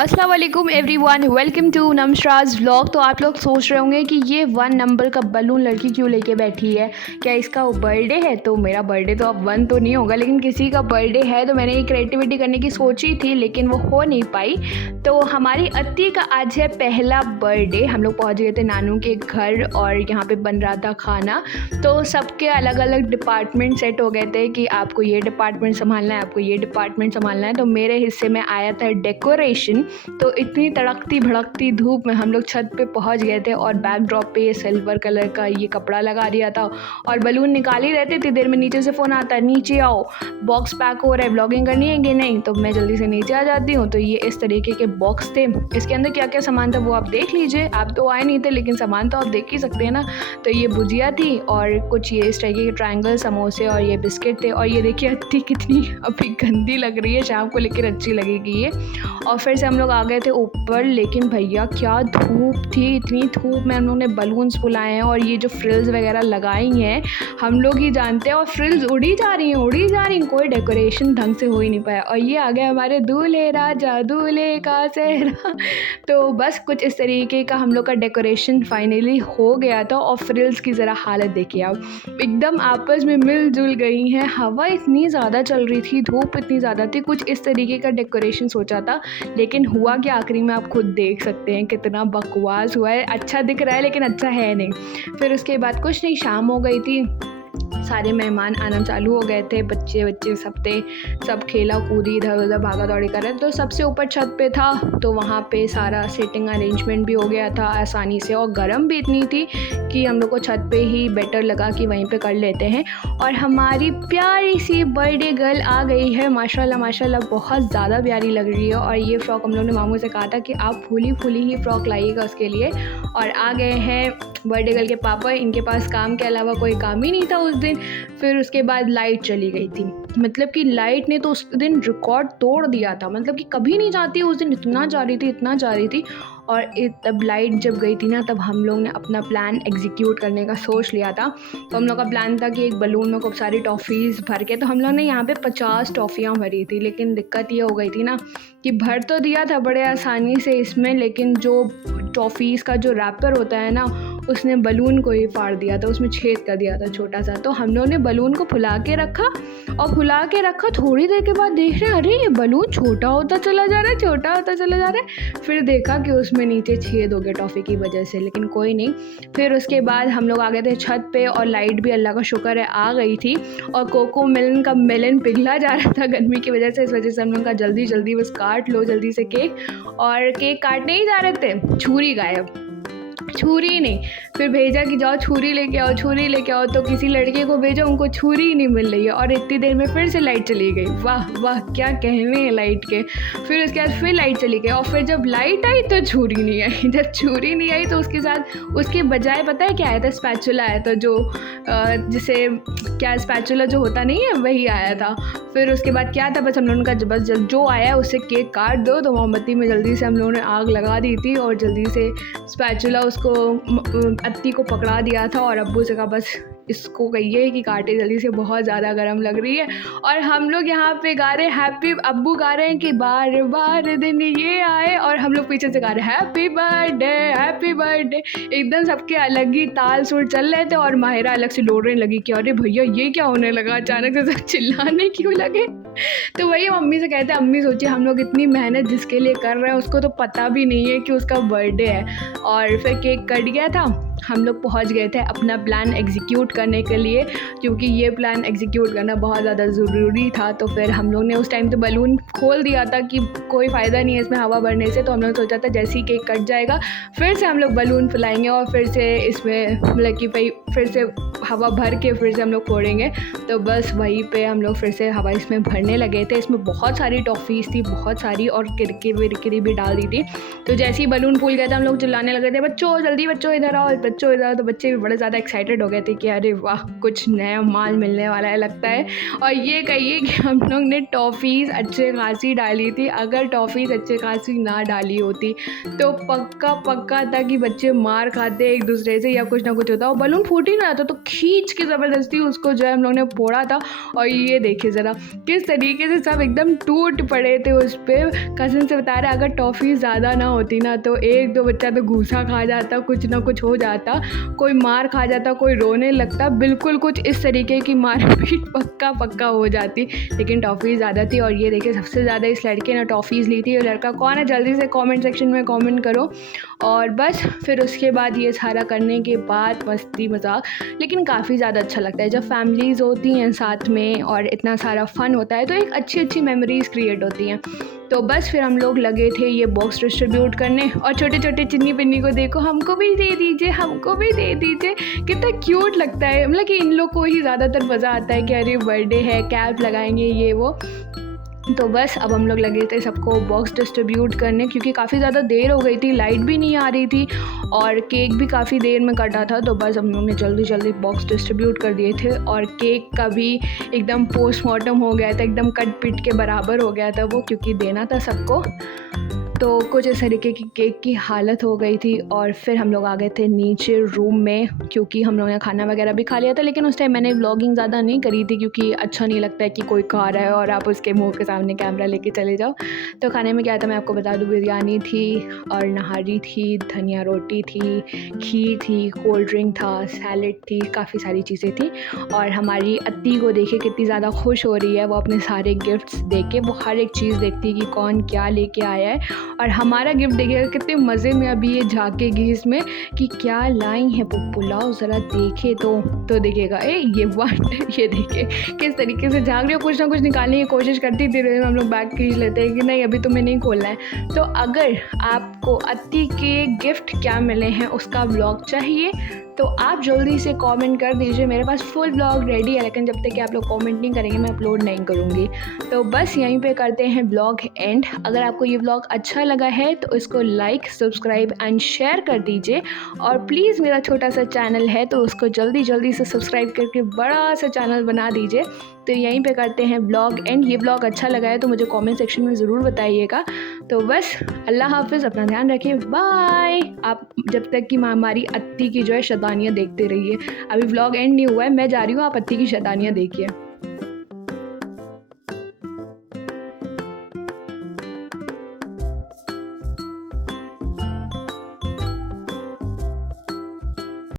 अस्सलाम वालेकुम everyone, welcome to नमस्राज vlog. तो आप लोग सोच रहे होंगे कि ये 1 नंबर का बलून लड़की क्यों लेके बैठी है, क्या इसका बर्थडे है? तो मेरा बर्थडे तो अब 1 तो नहीं होगा, लेकिन किसी का बर्थडे है तो मैंने ये क्रिएटिविटी करने की सोची थी, लेकिन वो हो नहीं पाई। तो हमारी अत्ती का आज है पहला बर्थडे। हम लोग पहुँच गए थे नानू के घर और यहाँ पे बन रहा था खाना। तो सबके अलग अलग डिपार्टमेंट सेट हो गए थे कि आपको ये डिपार्टमेंट संभालना है, आपको ये डिपार्टमेंट संभालना है। तो मेरे हिस्से में आया था डेकोरेशन। तो इतनी तड़कती भड़कती धूप में हम लोग छत पे पहुंच गए थे और बैकड्रॉप पे ये सिल्वर कलर का ये कपड़ा लगा दिया था और बलून निकाल ही रहते थे। देर में नीचे से फ़ोन आता है, नीचे आओ, बॉक्स पैक हो रहा है, ब्लॉगिंग करनी है कि नहीं? तो मैं जल्दी से नीचे आ जाती हूँ। तो ये इस तरीके के बॉक्स थे, इसके अंदर क्या क्या सामान था वो आप देख लीजिए। आप तो आए नहीं थे, लेकिन सामान तो आप देख ही सकते हैं ना। तो ये भुजिया थी और कुछ ये इस तरीके के ट्रायंगल समोसे और ये बिस्किट थे। और ये देखिए अत्ती कितनी अभी गंदी लग रही है, शाम को लेकर अच्छी लगेगी ये। और फिर से हम लोग आ गए थे ऊपर, लेकिन भैया क्या धूप थी, इतनी धूप में हम लोग ने बलून्स फुलाए हैं और ये जो फ्रिल्स वगैरह लगाई हैं हम लोग ही जानते हैं। और फ्रिल्स उड़ी जा रही हैं, कोई डेकोरेशन ढंग से हो ही नहीं पाया। और ये आ गए हमारे दूल्हे राजा, दूल्हे का सेहरा। तो बस कुछ इस तरीके का हम लोग का डेकोरेशन फाइनली हो गया था। और फ्रिल्स की ज़रा हालत देखिए आप, एकदम आपस में मिलजुल गई हैं। हवा इतनी ज़्यादा चल रही थी, धूप इतनी ज़्यादा थी। कुछ इस तरीके का डेकोरेशन सोचा था, लेकिन हुआ कि आखिरी में आप खुद देख सकते हैं कितना बकवास हुआ है। अच्छा दिख रहा है लेकिन अच्छा है नहीं। फिर उसके बाद कुछ नहीं, शाम हो गई थी, सारे मेहमान आना चालू हो गए थे, बच्चे सब थे, सब खेला कूदी इधर उधर भागा दौड़ी कर रहे थे। तो सबसे ऊपर छत पे था, तो वहाँ पे सारा सेटिंग अरेंजमेंट भी हो गया था आसानी से। और गर्म भी इतनी थी कि हम लोग को छत पे ही बेटर लगा कि वहीं पे कर लेते हैं। और हमारी प्यारी सी बर्थडे गर्ल आ गई है, माशाल्लाह माशाल्लाह बहुत ज़्यादा प्यारी लग रही है। और ये फ़्रॉक हम लोग ने मामू से कहा था कि आप फूली फूली ही फ़्रॉक लाइएगा उसके लिए। और आ गए हैं बर्थडे गर्ल के पापा, इनके पास काम के अलावा कोई काम ही नहीं था उस दिन। फिर उसके बाद लाइट चली गई थी, मतलब कि लाइट ने तो उस दिन रिकॉर्ड तोड़ दिया था। मतलब कि कभी नहीं जाती, उस दिन इतना जा रही थी। और तब लाइट जब गई थी ना, तब हम लोग ने अपना प्लान एग्जीक्यूट करने का सोच लिया था। तो हम लोग का प्लान था कि एक बलून में खूब सारी टॉफ़ीज़ भर के, तो हम लोग ने यहाँ पे 50 टॉफ़ियाँ भरी थी। लेकिन दिक्कत ये हो गई थी ना कि भर तो दिया था बड़े आसानी से इसमें, लेकिन जो टॉफ़ीज़ का जो रैपर होता है ना, उसने बलून को ही फाड़ दिया था, उसमें छेद कर दिया था छोटा सा। तो हम लोग ने बलून को फुला के रखा, थोड़ी देर के बाद देख रहे हैं अरे ये बलून छोटा होता चला जा रहा है। फिर देखा कि उसमें नीचे छेद हो गया टॉफ़ी की वजह से, लेकिन कोई नहीं। फिर उसके बाद हम लोग आ गए थे छत पे और लाइट भी अल्लाह का शुक्र है आ गई थी। और कोको मेलन का मेलन पिघला जा रहा था गर्मी की वजह से, इस वजह से हम लोग का जल्दी बस काट लो जल्दी से केक। और केक काटने ही जा रहे थे, छुरी गायब, छुरी नहीं। फिर भेजा कि जाओ छुरी लेके आओ। तो किसी लड़के को भेजा, उनको छुरी ही नहीं मिल रही है। और इतनी देर में फिर से लाइट चली गई। वाह क्या कहने हैं लाइट के। फिर उसके बाद फिर लाइट चली गई और फिर जब लाइट आई तो छुरी नहीं आई। जब छुरी नहीं आई तो उसके साथ उसके बजाय पता है क्या आया था? स्पैचुला आया था, जो जिसे क्या स्पैचुला जो होता नहीं है वही आया था। फिर उसके बाद क्या था, बस हम लोगों का बस जो आया उससे केक काट दो। तो मोमबत्ती में जल्दी से हम लोगों ने आग लगा दी थी और जल्दी से स्पैचुला उसको अत्ती को पकड़ा दिया था। और अब्बू से कहा बस इसको कहिए कि काटे जल्दी से, बहुत ज़्यादा गर्म लग रही है। और हम लोग यहाँ पे गा रहे हैं अब्बू गा रहे हैं कि बार बार दिन ये आए, और हम लोग पीछे से गा रहे हैं हैप्पी बर्थडे। एकदम सबके अलग ही ताल सुर चल रहे थे। और माहिरा अलग से दौड़ने लगी कि अरे भैया ये क्या होने लगा, अचानक से सब चिल्लाने क्यों लगे। तो वही मम्मी से कहते हैं, अम्मी सोचिए हम लोग इतनी मेहनत जिसके लिए कर रहे हैं उसको तो पता भी नहीं है कि उसका बर्थडे है। और फिर केक कट गया था, हम लोग पहुंच गए थे अपना प्लान एग्जीक्यूट करने के लिए, क्योंकि ये प्लान एग्जीक्यूट करना बहुत ज़्यादा ज़रूरी था। तो फिर हम लोग ने उस टाइम तो बलून खोल दिया था कि कोई फ़ायदा नहीं है इसमें हवा भरने से। तो हम लोग सोचा था जैसे ही केक कट जाएगा फिर से हम लोग बलून फुलाएंगे और फिर से इसमें मतलब कि भाई फिर से हवा भर के फिर से हम लोग फोड़ेंगे। तो बस वहीं पे हम लोग फिर से हवा इसमें भरने लगे थे। इसमें बहुत सारी टॉफ़ीज़ थी, बहुत सारी, और किरकिरी भी डाल दी थी। तो जैसे ही बलून फूल गया था हम लोग चिल्लाने लगे थे, बच्चों जल्दी, बच्चों इधर आओ। तो बच्चे भी बड़े ज़्यादा एक्साइटेड हो गए थे कि अरे वाह कुछ नया माल मिलने वाला है लगता है। और ये कहिए कि हम लोग ने टॉफ़ीज़ अच्छे खासी डाली थी। अगर टॉफ़ीज़ अच्छे खासी ना डाली होती तो पक्का था कि बच्चे मार खाते एक दूसरे से या कुछ ना कुछ होता। और बलून फूट ही ना था तो खींच के ज़बरदस्ती उसको जो है हम लोग ने फोड़ा था। और ये देखिए ज़रा किस तरीके से सब एकदम टूट पड़े थे उस पर। कज़न से बता रहे अगर टॉफ़ी ज़्यादा ना होती ना तो एक दो बच्चा तो घूसा खा जाता, कुछ ना कुछ हो जाता, कोई मार खा जाता, कोई रोने लगता, बिल्कुल कुछ इस तरीके की मारपीट पक्का हो जाती। लेकिन टॉफ़ी ज़्यादा थी। और ये देखिए सबसे ज़्यादा इस लड़के ने टॉफ़ीज़ ली थी। ये लड़का कौन है जल्दी से कमेंट सेक्शन में कमेंट करो। और बस फिर उसके बाद ये सारा करने के बाद मस्ती मजाक, लेकिन काफ़ी ज़्यादा अच्छा लगता है जब फैमिलीज़ होती हैं साथ में और इतना सारा फ़न होता है तो एक अच्छी मेमोरीज़ क्रिएट होती हैं। तो बस फिर हम लोग लगे थे ये बॉक्स डिस्ट्रीब्यूट करने। और छोटे छोटे चिन्नी पिन्नी को देखो, हमको भी दे दीजिए, हमको भी दे दीजिए। कितना क्यूट लगता है। मतलब कि इन लोग को ही ज़्यादातर मज़ा आता है कि अरे बर्थडे है, कैप लगाएंगे ये वो। तो बस अब हम लोग लगे थे सबको बॉक्स डिस्ट्रीब्यूट करने, क्योंकि काफ़ी ज़्यादा देर हो गई थी, लाइट भी नहीं आ रही थी और केक भी काफ़ी देर में कटा था। तो बस हम लोग ने जल्दी बॉक्स डिस्ट्रीब्यूट कर दिए थे। और केक का भी एकदम पोस्टमार्टम हो गया था, एकदम कट पिट के बराबर हो गया था वो, क्योंकि देना था सबको। तो कुछ इस तरीके की केक की हालत हो गई थी। और फिर हम लोग आ गए थे नीचे रूम में, क्योंकि हम लोगों ने खाना वगैरह भी खा लिया था। लेकिन उस टाइम मैंने व्लॉगिंग ज़्यादा नहीं करी थी, क्योंकि अच्छा नहीं लगता है कि कोई खा रहा है और आप उसके मुंह के सामने कैमरा लेके चले जाओ। तो खाने में क्या था मैं आपको बता दूँ, बिरयानी थी और नहारी थी, धनिया रोटी थी, खीर थी, कोल्ड ड्रिंक था, सैलेड थी, काफ़ी सारी चीज़ें थी। और हमारी अत्ती को देखिए कितनी ज़्यादा खुश हो रही है, वो अपने सारे गिफ्ट्स देख के, वो हर एक चीज़ देखती है कि कौन क्या लेके आया है। और हमारा गिफ्ट देखिएगा कितने मज़े में अभी ये झाँकेगी इसमें कि क्या लाई है पुलाव, ज़रा देखे तो देखिएगा ये ये देखिए किस तरीके से झाँक रही हो, कुछ ना कुछ निकालने की कोशिश करती थी। हम लोग बैग खींच लेते हैं कि नहीं अभी तुम्हें नहीं खोलना है। तो अगर आपको अत्ती के गिफ्ट क्या मिले हैं उसका व्लॉग चाहिए तो आप जल्दी से कमेंट कर दीजिए। मेरे पास फुल व्लॉग रेडी है, लेकिन जब तक कि आप लोग कमेंट नहीं करेंगे मैं अपलोड नहीं करूँगी। तो बस यहीं पे करते हैं व्लॉग एंड। अगर आपको ये व्लॉग अच्छा लगा है तो इसको लाइक, सब्सक्राइब एंड शेयर कर दीजिए। और प्लीज़ मेरा छोटा सा चैनल है तो उसको जल्दी से सब्सक्राइब करके बड़ा सा चैनल बना दीजिए। तो यहीं पे करते हैं व्लॉग एंड। ये व्लॉग अच्छा लगा है तो मुझे कमेंट सेक्शन में ज़रूर बताइएगा। तो बस अल्लाह हाफिज़, अपना ध्यान रखिए, बाय। आप जब तक कि हमारी अत्ती की जो है शैतानियाँ देखते रहिए। अभी व्लॉग एंड नहीं हुआ है, मैं जा रही हूँ, आप अत्ती की शैतानियाँ देखिए।